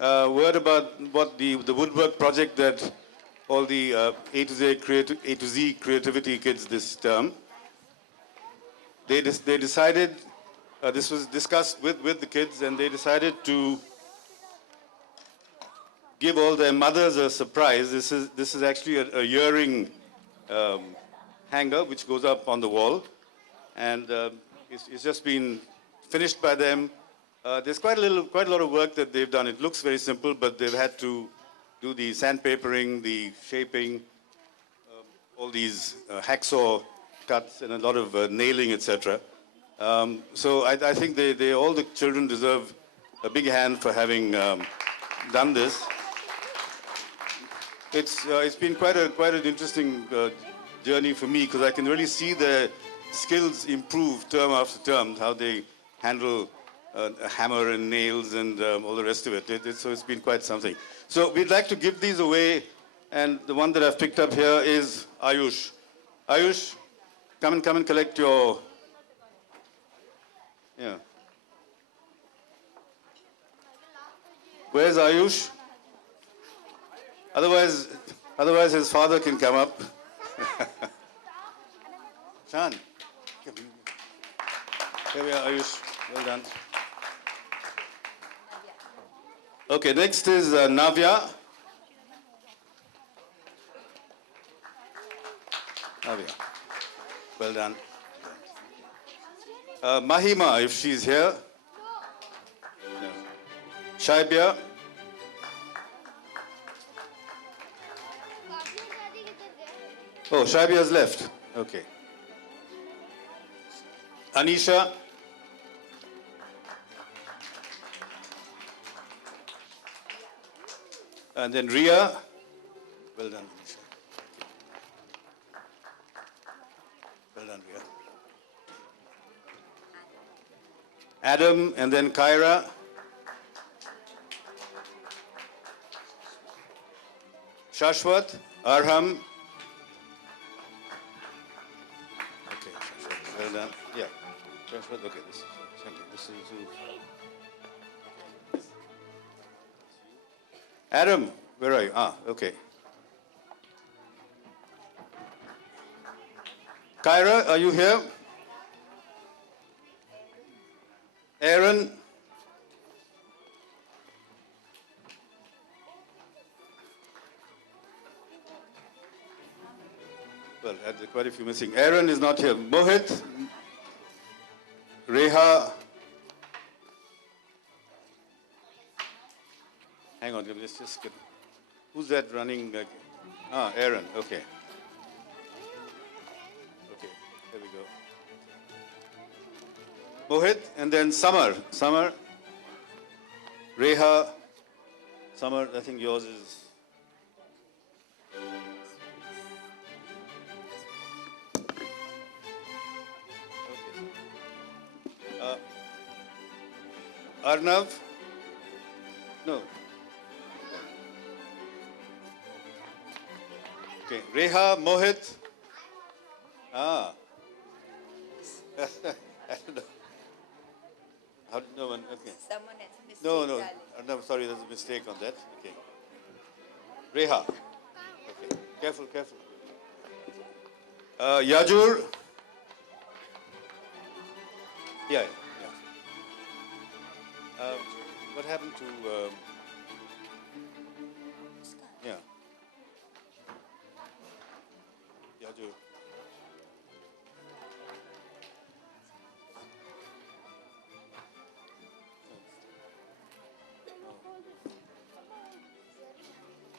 word about what the Woodwork project that all the A to Z creativity kids this term. They decided, this was discussed with the kids, and they decided to give all their mothers a surprise. This is actually a earring hanger which goes up on the wall, and it's just been finished by them. There's quite a lot of work that they've done. It looks very simple, but they've had to do the sandpapering, the shaping, all these hacksaw cuts, and a lot of nailing, etc. So I think all the children deserve a big hand for having done this. It's been quite an interesting journey for me, because I can really see their skills improve term after term, how they handle a hammer and nails and all the rest of it. So it's been quite something. So we'd like to give these away, and the one that I've picked up here is Ayush. Ayush, come and collect your, yeah. Where's Ayush? Otherwise his father can come up. Shan, here we are, Ayush. Well done. Okay, next is Navya. Navya, well done. Mahima, if she's here. No. Shaibia. Oh, Shaibia's left. Okay. Anisha. And then Ria. Well done, Anisha. Well done, Ria. Adam, and then Kyra. Shashwat, Arham. Okay, Shashwat, well done. Yeah, Shashwat, okay, this is Adam, where are you? Ah, okay. Kyra, are you here? Aaron? Well, quite a few missing. Aaron is not here. Mohit? Reha? Hang on, let's just get... Who's that running? Aaron, okay. Okay, there we go. Mohit, and then Samar. Samar, Reha, Samar, I think yours is... Okay. Arnav? No. Okay, Reha, Mohit. Ah. I don't know. No one, okay. Someone has a mistake. No, sorry, there's a mistake on that. Okay. Reha. Okay, careful. Yajur. Yeah. What happened to, yeah. Yajur.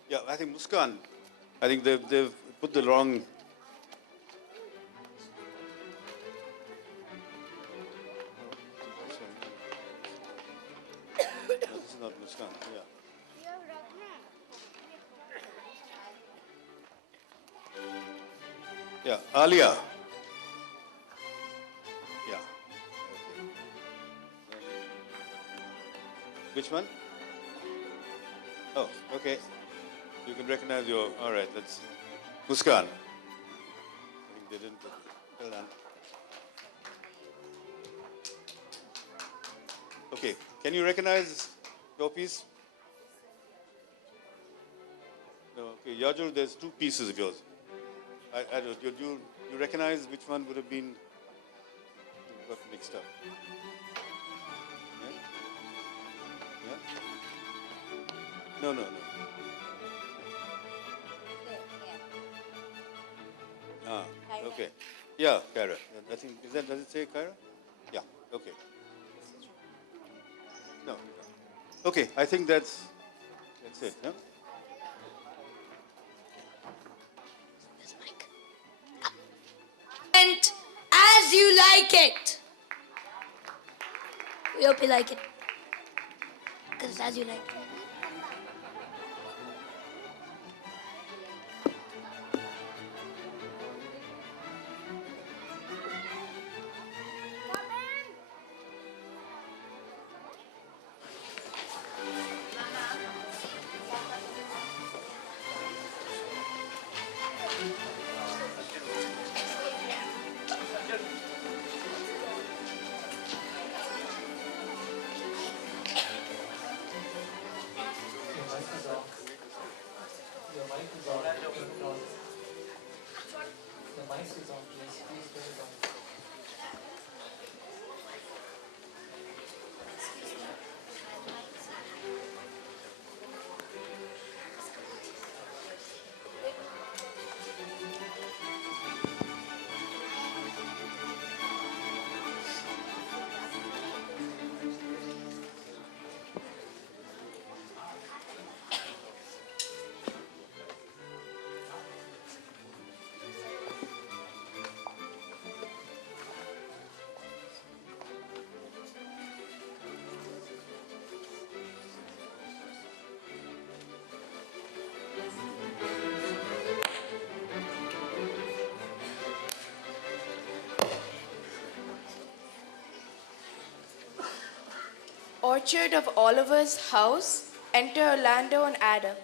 Yeah, I think Muskan. I think they've put the wrong. No, this is not Muskan. Yeah. Yeah, Alia. Yeah. Okay. Which one? Oh, okay. You can recognize your, all right, that's Muskan. I think they didn't, well done. Okay, can you recognize your piece? No, okay, Yajur, there's two pieces of yours. I don't, you recognize which one would have been, you got mixed up. Yeah? Yeah? No, no, no. Ah, okay. Yeah, Kyra. I think, does it say Kyra? Yeah, okay. No. Okay, I think that's it, yeah? And as you like it. We hope you like it. Because it's as you like it. Orchard of Oliver's house, enter Orlando and Adam.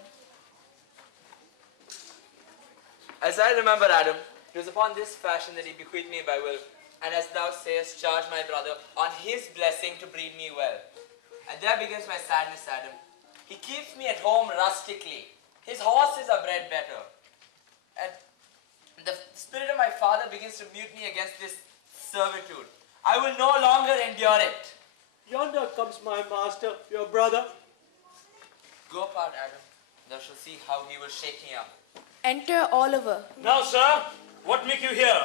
As I remember, Adam, it was upon this fashion that he bequeathed me by will, and as thou sayest, charge my brother on his blessing to breed me well. And there begins my sadness, Adam. He keeps me at home rustically. His horses are bred better. And the spirit of my father begins to mute me against this servitude. I will no longer endure it. Yonder comes my master, your brother. Go apart, Adam. Thou shalt see how he will shake me up. Enter Oliver. Now, sir, what make you here?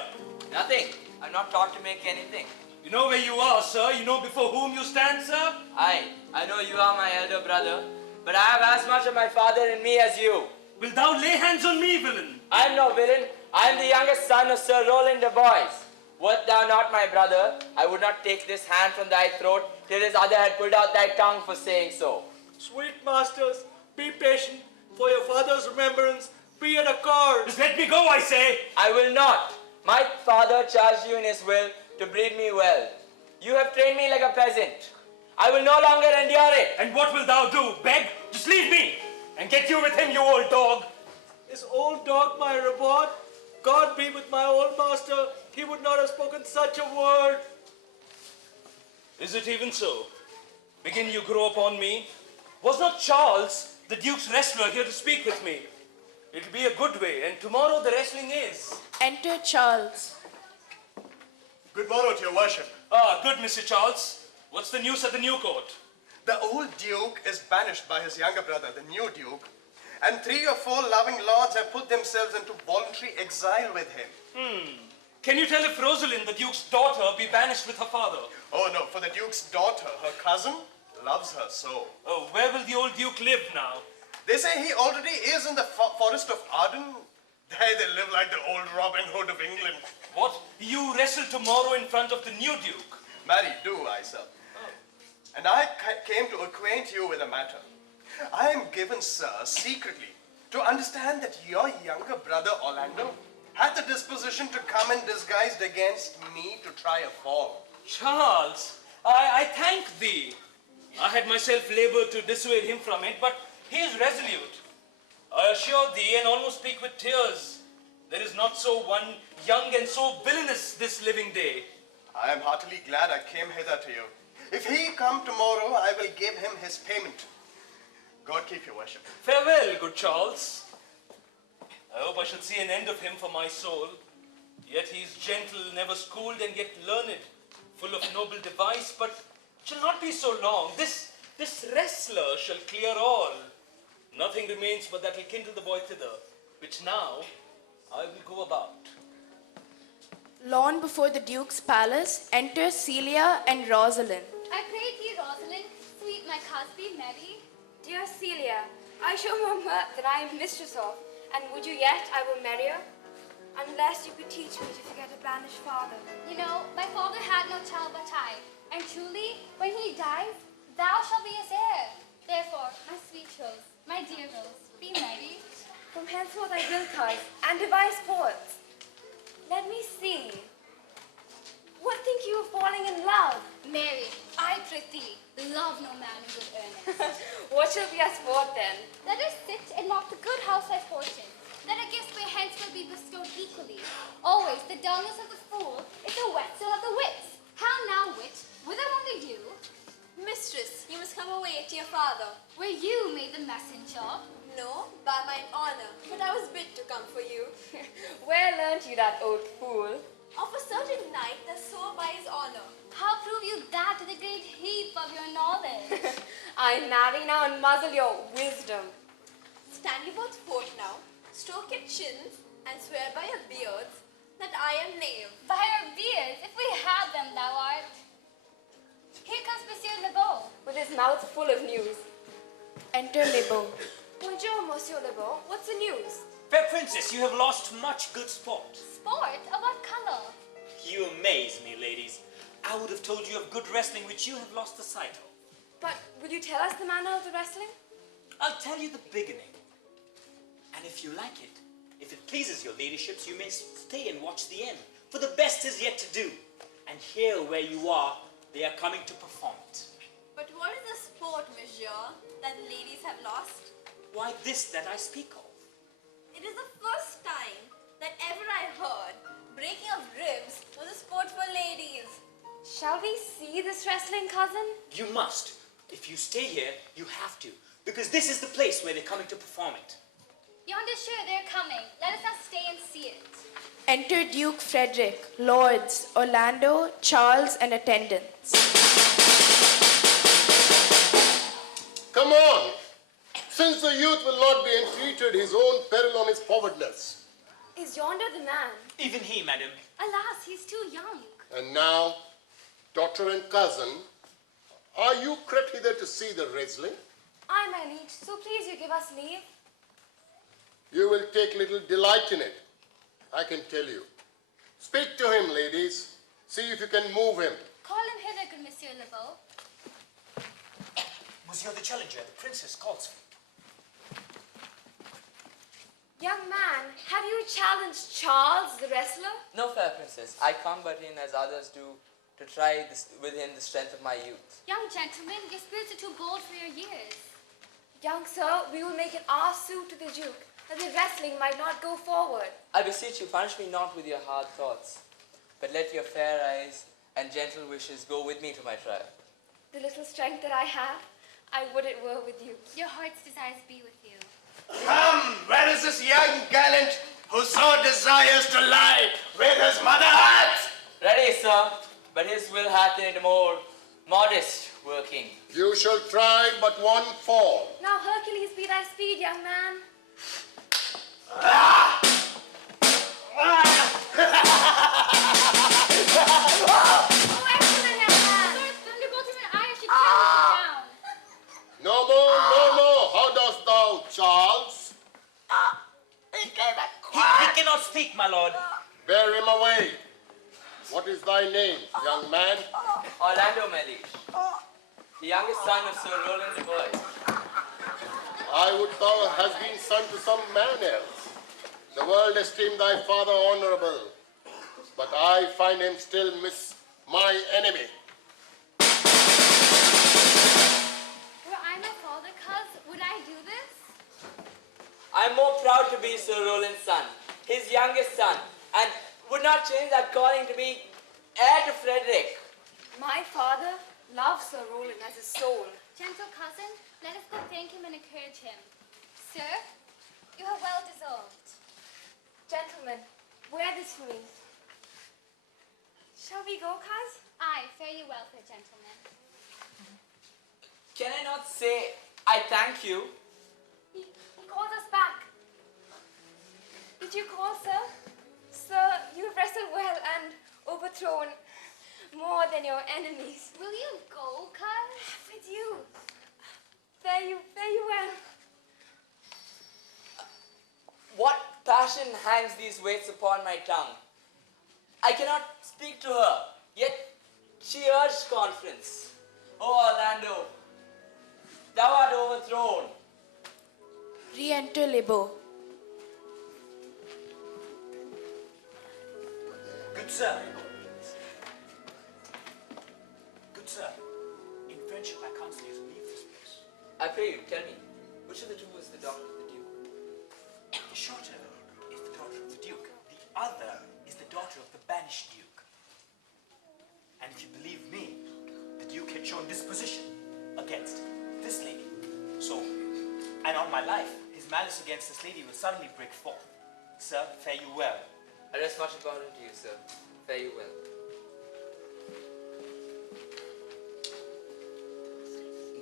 Nothing. I'm not taught to make anything. You know where you are, sir. You know before whom you stand, sir. I know you are my elder brother, but I have as much of my father in me as you. Wilt thou lay hands on me, villain? I am no villain. I am the youngest son of Sir Roland de Boys. Wert thou not my brother, I would not take this hand from thy throat till his other had pulled out thy tongue for saying so. Sweet masters, be patient. For your father's remembrance, be at accord. Just let me go, I say. I will not. My father charged you in his will to breed me well. You have trained me like a peasant. I will no longer endure it. And what wilt thou do? Beg? Just leave me and get you with him, you old dog. Is old dog my reward? God be with my old master. He would not have spoken such a word. Is it even so? Begin you grow upon me? Was not Charles, the Duke's wrestler, here to speak with me? It'll be a good way, and tomorrow the wrestling is. Enter Charles. Good morrow to your worship. Ah, good, Mr. Charles. What's the news at the new court? The old Duke is banished by his younger brother, the new Duke, and 3 or 4 loving lords have put themselves into voluntary exile with him. Can you tell if Rosalind, the Duke's daughter, be banished with her father? Oh no, for the Duke's daughter, her cousin, loves her so. Oh, where will the old Duke live now? They say he already is in the forest of Arden. There they live like the old Robin Hood of England. What? You wrestle tomorrow in front of the new Duke? Marry, do I, sir? And I came to acquaint you with a matter. I am given, sir, secretly, to understand that your younger brother, Orlando, had the disposition to come in disguised against me to try a fall. Charles, I thank thee. I had myself labored to dissuade him from it, but he is resolute. I assure thee, and almost speak with tears, there is not so one young and so villainous this living day. I am heartily glad I came hither to you. If he come tomorrow, I will give him his payment. God keep your worship. Farewell, good Charles. I hope I shall see an end of him for my soul. Yet he is gentle, never schooled, and yet learned, full of noble device, but shall not be so long. This wrestler shall clear all. Nothing remains but that will kindle the boy thither, which now I will go about. Lawn before the Duke's palace, enter Celia and Rosalind. I pray thee, Rosalind, sweet my cousin Mary. Dear Celia, I show Mama that I am mistress of, and would you yet I will marry her? Unless you could teach me to forget a banished father. You know, my father had no child but I, and truly, when he dies, thou shalt be his heir. Therefore, my sweet Rose, my dear Rose, be merry. From henceforth I will, cuz, and devise sports. Let me see. What think you of falling in love? Mary, I prithee, love no man in good earnest. What shall be our sport then? Let us sit and mock the good house thy fortune, that a gift by hence will be bestowed equally. Always the dullness of the fool is the whetstone of the wits. How now, wit, whither only you? Mistress, you must come away to your father. Were you made the messenger? No, by mine honor, but I was bid to come for you. Where learnt you that, old fool? Of a certain knight that swore by his honor. How prove you that to the great heap of your knowledge? I marry now and muzzle your wisdom. Stand you both forth now, stroke your chins, and swear by your beards that I am knave. By our beards, if we have them, thou art. Here comes Monsieur Lebeau. With his mouth full of news. Enter Lebeau. Bonjour, Monsieur Lebeau. What's the news? Fair princess, you have lost much good sport. Sport? Of what color? You amaze me, ladies. I would have told you of good wrestling which you have lost the sight of. But will you tell us the manner of the wrestling? I'll tell you the beginning. And if you like it, if it pleases your ladyships, you may stay and watch the end. For the best is yet to do. And here where you are, they are coming to perform it. But what is the sport, monsieur, that the ladies have lost? Why, this that I speak of. It is the first time that ever I heard breaking of ribs was a sport for ladies. Shall we see this wrestling, cousin? You must. If you stay here, you have to. Because this is the place where they're coming to perform it. Yonder sure they're coming. Let us now stay and see it. Enter Duke Frederick, lords, Orlando, Charles, and attendants. Come on! Since the youth will not be entreated, his own peril on his forwardness. Is yonder the man? Even he, madam. Alas, he's too young. And now, daughter and cousin, are you crept hither to see the wrestling? Aye, my liege, so please you give us leave. You will take little delight in it, I can tell you. Speak to him, ladies. See if you can move him. Call him hither, good Monsieur Lebeau. Monsieur the challenger, the princess calls for you. Young man, have you challenged Charles, the wrestler? No, fair princess. I come but in as others do to try this, within the strength of my youth. Young gentlemen, your spirits are too bold for your years. Young sir, we will make it our suit to the Duke, that the wrestling might not go forward. I beseech you, punish me not with your hard thoughts, but let your fair eyes and gentle wishes go with me to my trial. The little strength that I have, I would it were with you. Your heart's desires be with you. Come, where is this young gallant who so desires to lie with his mother heart? Ready, sir, but his will hath in it more modest working. You shall try but one fall. Now Hercules be thy speed, young man. Oh, excellent, young man! Sir, thunderbolt him and I should trample you down. No more, no more. How dost thou, Charles? He cannot speak, my lord. Bear him away. What is thy name, young man? Orlando, my liege, the youngest son of Sir Roland de Bois. I would thou hast been son to some man else. The world esteemed thy father honorable, but I find him still my enemy. Were I my father, cuz, would I do this? I am more proud to be Sir Roland's son, his youngest son, and would not change that calling to be heir to Frederick. My father loves Sir Roland as his soul. Gentle cousin, let us go thank him and encourage him. Sir, you have well deserved. Gentlemen, wear this for me. Shall we go, Kaz? Aye, fare you well, fair gentlemen. Can I not say I thank you? He called us back. Did you call, sir? Sir, you have wrestled well and overthrown more than your enemies. Will you go, cuz? With you. Fare you well. What passion hangs these weights upon my tongue? I cannot speak to her, yet she urged conference. Oh, Orlando, thou art overthrown. Re-enter Libo. Good sir. Good sir. In friendship, I counsel you to leave this place. I pray you, tell me, which of the two is the daughter of the Duke? The shorter is the daughter of the Duke. The other is the daughter of the banished Duke. And if you believe me, the Duke had shown disposition against this lady. So, and on my life, his malice against this lady will suddenly break forth. Sir, fare you well. I rest much important to you, sir. Fare you well.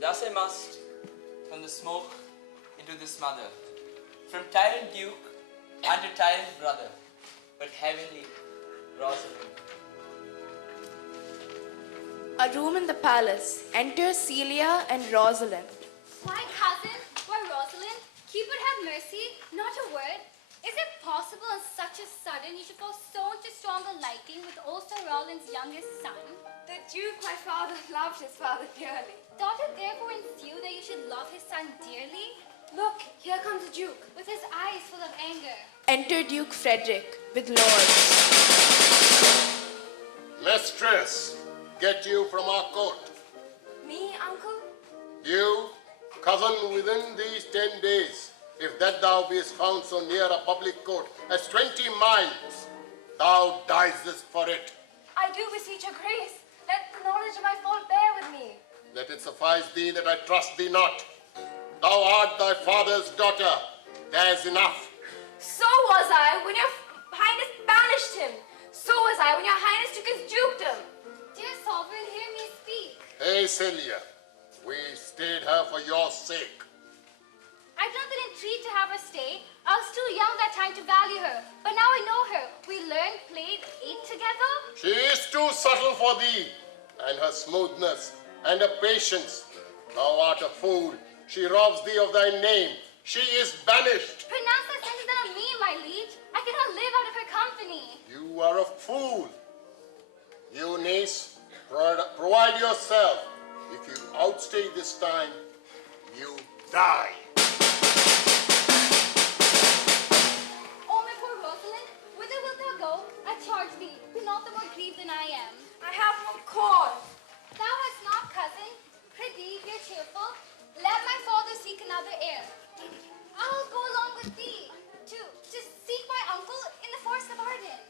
Thus I must, from the smoke into the smother, from tyrant Duke unto tyrant brother, but heavenly Rosalind. A room in the palace. Enter Celia and Rosalind. Why, cousin? Why, Rosalind? Cupid have mercy, not a word. Is it possible on such a sudden you should fall so into stronger liking with old Sir Roland's youngest son? The Duke, my father, loved his father dearly. Doth it therefore ensue that you should love his son dearly? Look, here comes the Duke. With his eyes full of anger. Enter Duke Frederick with lords. Mistress, get you from our court. Me, uncle? You, cousin, within these 10 days, if that thou beest found so near a public court as 20 miles, thou diest for it. I do beseech your grace. Let the knowledge of my fault bear with me. Let it suffice thee that I trust thee not. Thou art thy father's daughter. There's enough. So was I when your highness banished him. So was I when your highness took his dukedom. Dear sovereign, hear me speak. Hey, Celia, we stayed her for your sake. I did not entreat to have her stay. I was too young that time to value her. But now I know her. We learned, played, ate together. She is too subtle for thee, and her smoothness and her patience. Thou art a fool. She robs thee of thy name. She is banished. Pronounce that sentence on me, my liege. I cannot live out of her company. You are a fool. You, niece, provide yourself. If you outstay this time, you die. Oh, my poor Rosalind, whither wilt thou go? I charge thee, be not the more grieved than I am. I have no cause. Thou hast not, cousin. Prithee, be cheerful. Let my father seek another heir. I'll go along with thee to seek my uncle in the forest of Arden.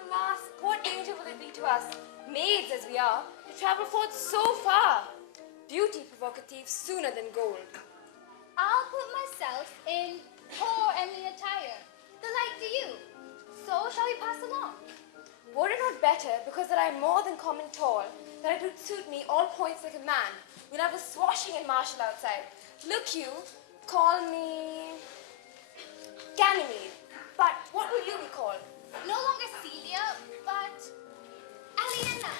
Alas, what danger will it be to us, maids as we are, to travel forth so far? Beauty provoketh thieves sooner than gold. I'll put myself in poor Emily attire, the like to you. So shall we pass along? Were it not better, because that I am more than common tall, that it would suit me all points like a man, when I was swashing and martial outside. Look you, call me Ganymede. But what will you be called? No longer Celia, but Aliena.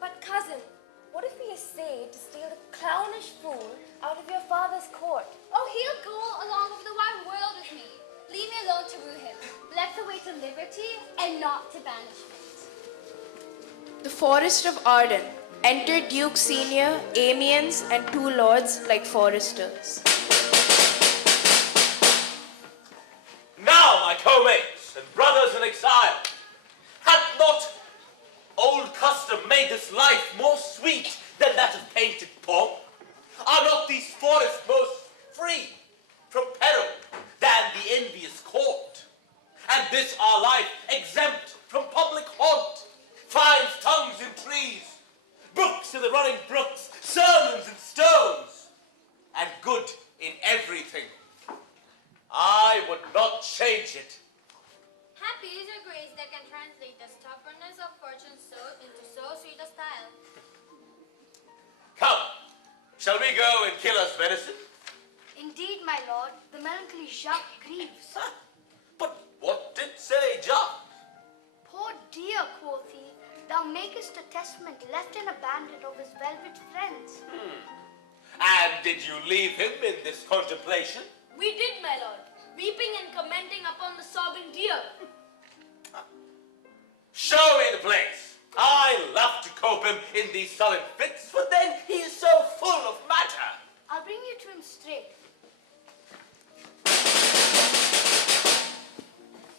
But cousin, what if we essayed to steal the clownish fool out of your father's court? Oh, he'll go along over the wide world with me. Leave me alone to woo him. Let's away to liberty and not to banishment. The forest of Arden. Enter Duke Senior, Amiens, and 2 lords like foresters. Now, my co-mates and brothers in exile, hath not old custom made this life more sweet than that of painted pomp? Are not these forests most free from peril than the envious court? And this our life exempt from public haunt, finds tongues in trees, brooks in the running brooks, sermons in stones, and good in everything. change it. Happy is your grace that can translate the stubbornness of fortune so into so sweet a style. Come, shall we go and kill us venison? Indeed, my lord, the melancholy Jacques grieves. But what did say Jacques? Poor dear, quoth he, thou makest a testament left and abandoned of his velvet friends. And did you leave him in this contemplation? We did, my lord, weeping and commenting upon the sobbing deer. Show me the place. I love to cope him in these sullen fits, for then he is so full of matter. I'll bring you to him straight.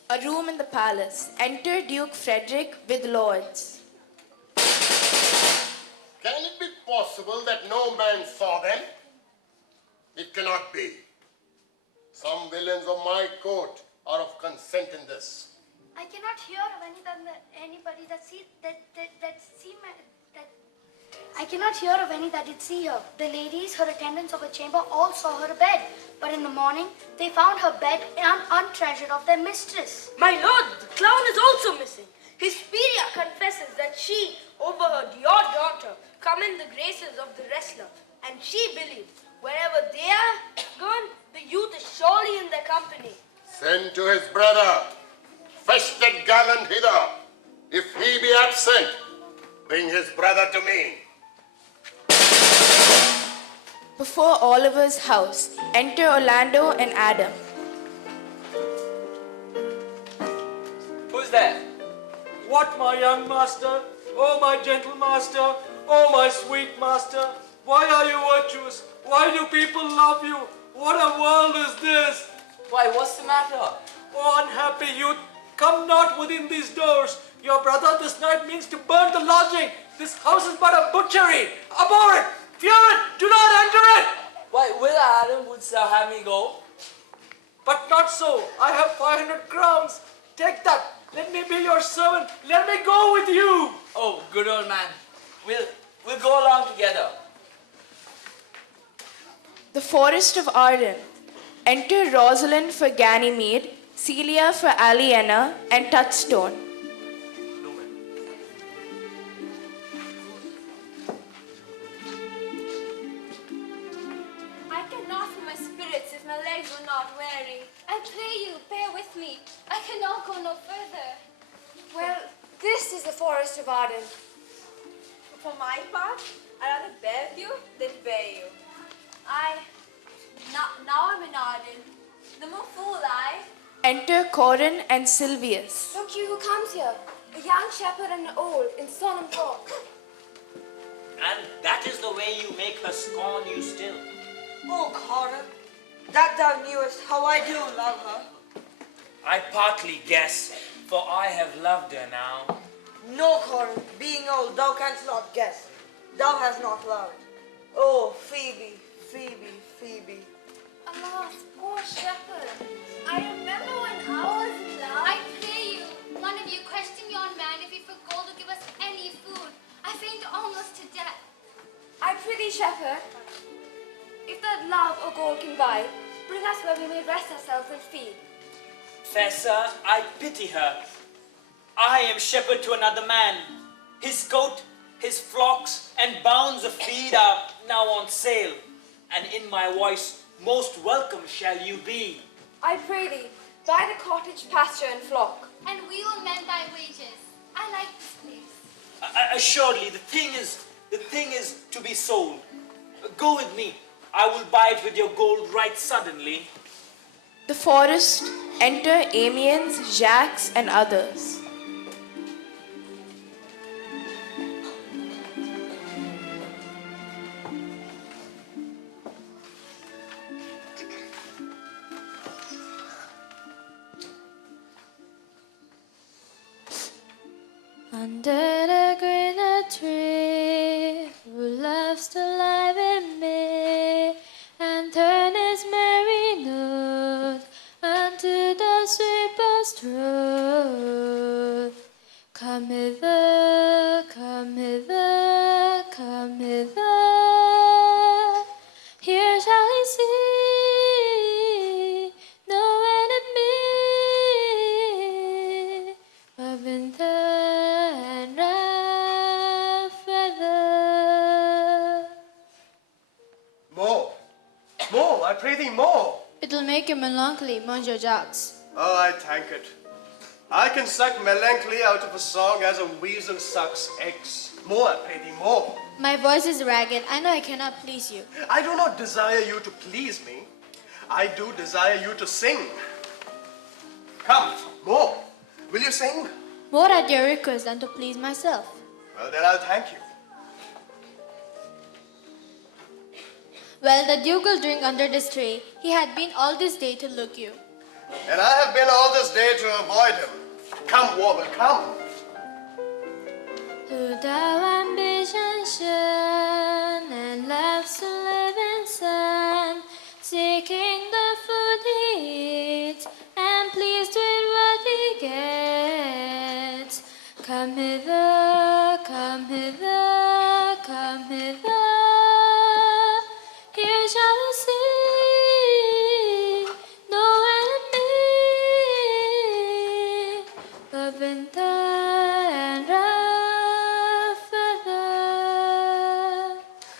A room in the palace. Enter Duke Frederick with lords. Can it be possible that no man saw them? It cannot be. Some villains of my court are of consent in this. I cannot hear of anybody that I cannot hear of any that did see her. The ladies, her attendants of her chamber, all saw her abed. But in the morning, they found her bed untreasured of their mistress. My lord, the clown is also missing. His superior confesses that she overheard your daughter commend the graces of the wrestler, and she believes wherever they are gone, the youth is surely in their company. Send to his brother. Fetch that gallant hither. If he be absent, bring his brother to me. Before Oliver's house, enter Orlando and Adam. Who's there? What, my young master? Oh, my gentle master? Oh, my sweet master? Why are you virtuous? Why do people love you? What a world is this? Why, what's the matter? Oh, unhappy youth, come not within these doors. Your brother this night means to burn the lodging. This house is but a butchery. Abhor it! Fear it! Do not enter it! Why, will Adam, wouldst thou have me go? But not so. I have 500 crowns. Take that. Let me be your servant. Let me go with you. Oh, good old man. We'll go along together. The Forest of Arden. Enter Rosalind for Ganymede, Celia for Aliena, and Touchstone. I cannot for my spirits if my legs were not wearing. I pray you, bear with me. I cannot go no further. Well, this is the Forest of Arden. For my part, I'd rather bear with you than bear you. Now I'm in Arden. The more fool I. Enter Corin and Silvius. Look you who comes here. A young shepherd and an old in solemn talk. And that is the way you make her scorn you still. Oh, Corin, that thou knewest how I do love her. I partly guess, for I have loved her now. No, Corin, being old, thou canst not guess. Thou hast not loved. Oh, Phoebe, Phoebe, Phoebe. Alas, poor shepherd. I remember when I was in love. I pray you, one of you question yon man if he forgot to give us any food. I faint almost to death. I prithee, shepherd, if that love or gold can buy, bring us where we may rest ourselves and feed. Fair sir, I pity her. I am shepherd to another man. His coat, his flocks, and bounds of feed are now on sale. And in my voice, most welcome shall you be. I pray thee, buy the cottage, pasture, and flock. And we will mend thy wages. I like this place. Assuredly, the thing is to be sold. Go with me. I will buy it with your gold right suddenly. The forest. Enter Amiens, Jacques, and others. Under the greener tree, who loves to lie with me, and turn his merry note unto the sweetest truth. Come hither, come hither, come hither. Here shall he see no enemy. I pray thee more. It will make you melancholy, Monsieur Jacques. Oh, I thank it. I can suck melancholy out of a song as a weasel sucks eggs. More, I pray thee, more. My voice is ragged. I know I cannot please you. I do not desire you to please me. I do desire you to sing. Come, more. Will you sing? More at your request than to please myself. Well, then I'll thank you. Well, the Duke will drink under this tree. He had been all this day to look you. And I have been all this day to avoid him. Come, Warble, come. Who thou ambition shown and loves to live in sun, seeking the food he eats and pleased with what he gets. Come hither, come hither, come hither. Here shall we sing, no enemy, but winter and rough weather.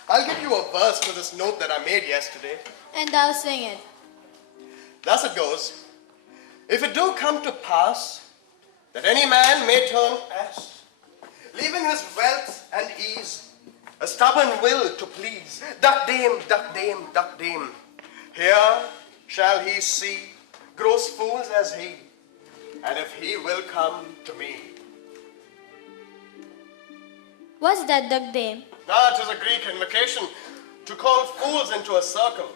I'll give you a verse to this note that I made yesterday. And I'll sing it. Thus it goes. If it do come to pass that any man may turn ass, leaving his wealth and ease, a stubborn will to please, duck dame, duck dame, duck dame, here shall he see gross fools as he, and if he will come to me. What's that, duck dame? Ah, 'tis a Greek invocation to call fools into a circle.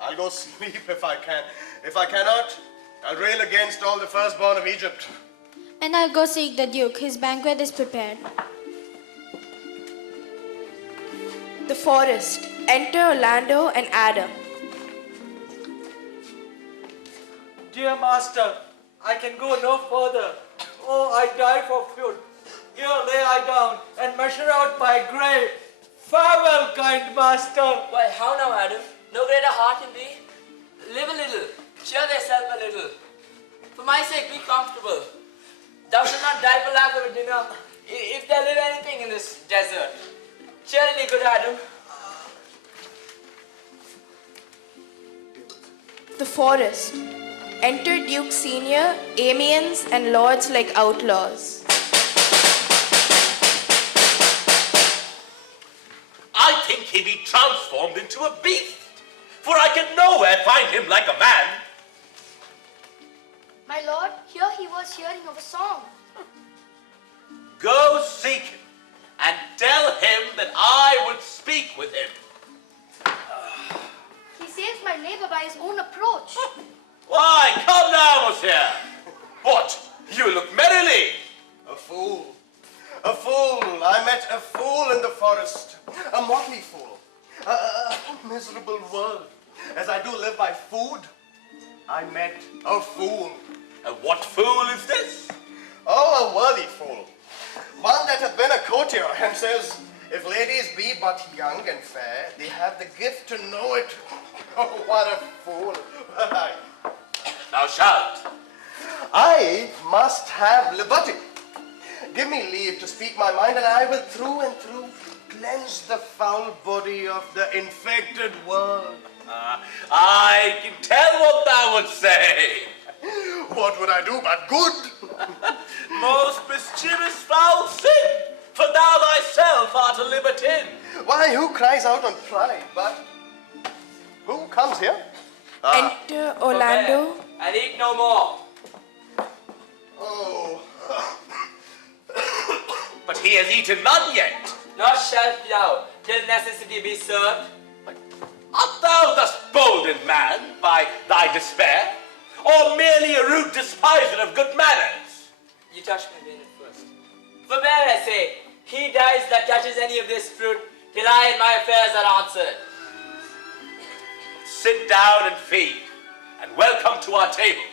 I'll go sleep if I can. If I cannot, I'll rail against all the firstborn of Egypt. And I'll go seek the Duke. His banquet is prepared. The forest. Enter Orlando and Adam. Dear master, I can go no further. Oh, I die for food. Here lay I down and measure out my grave. Farewell, kind master. Why, how now, Adam? No greater heart in thee? Live a little, cheer thyself a little. For my sake, be comfortable. Thou shalt not die for lack of a dinner, if there live anything in this desert. Cheerily, good Adam. The forest. Enter Duke Senior, Amiens, and lords like outlaws. I think he be transformed into a beast, for I can nowhere find him like a man. My lord, here he was hearing of a song. Go seek him, and tell him that I would speak with him. He saves my neighbor by his own approach. Why, come now, monsieur. What, you look merrily. A fool. A fool. I met a fool in the forest. A motley fool. A miserable world. As I do live by food, I met a fool. And what fool is this? Oh, a worthy fool. One that hath been a courtier and says, if ladies be but young and fair, they have the gift to know it. Oh, what a fool. Thou shalt. I must have liberty. Give me leave to speak my mind, and I will through and through cleanse the foul body of the infected world. I can tell what thou would say. What would I do but good? Most mischievous foul sin, for thou thyself art a libertine. Why, who cries out on pride, but who comes here? Enter Orlando. And eat no more. Oh. But he has eaten none yet. Nor shalt thou, till necessity be served. Art thou thus boldened, man, by thy despair, or merely a rude despiser of good manners? You touch my vein at first. Forbear, I say, he dies that touches any of this fruit, till I and my affairs are answered. Sit down and feed, and welcome to our table.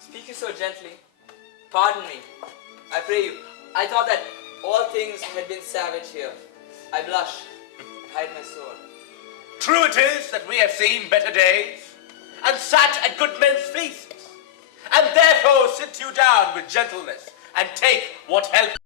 Speaking so gently, pardon me, I pray you. I thought that all things had been savage here. I blush, hide my sword. True it is that we have seen better days, and sat at good men's feasts, and therefore sit you down with gentleness, and take what help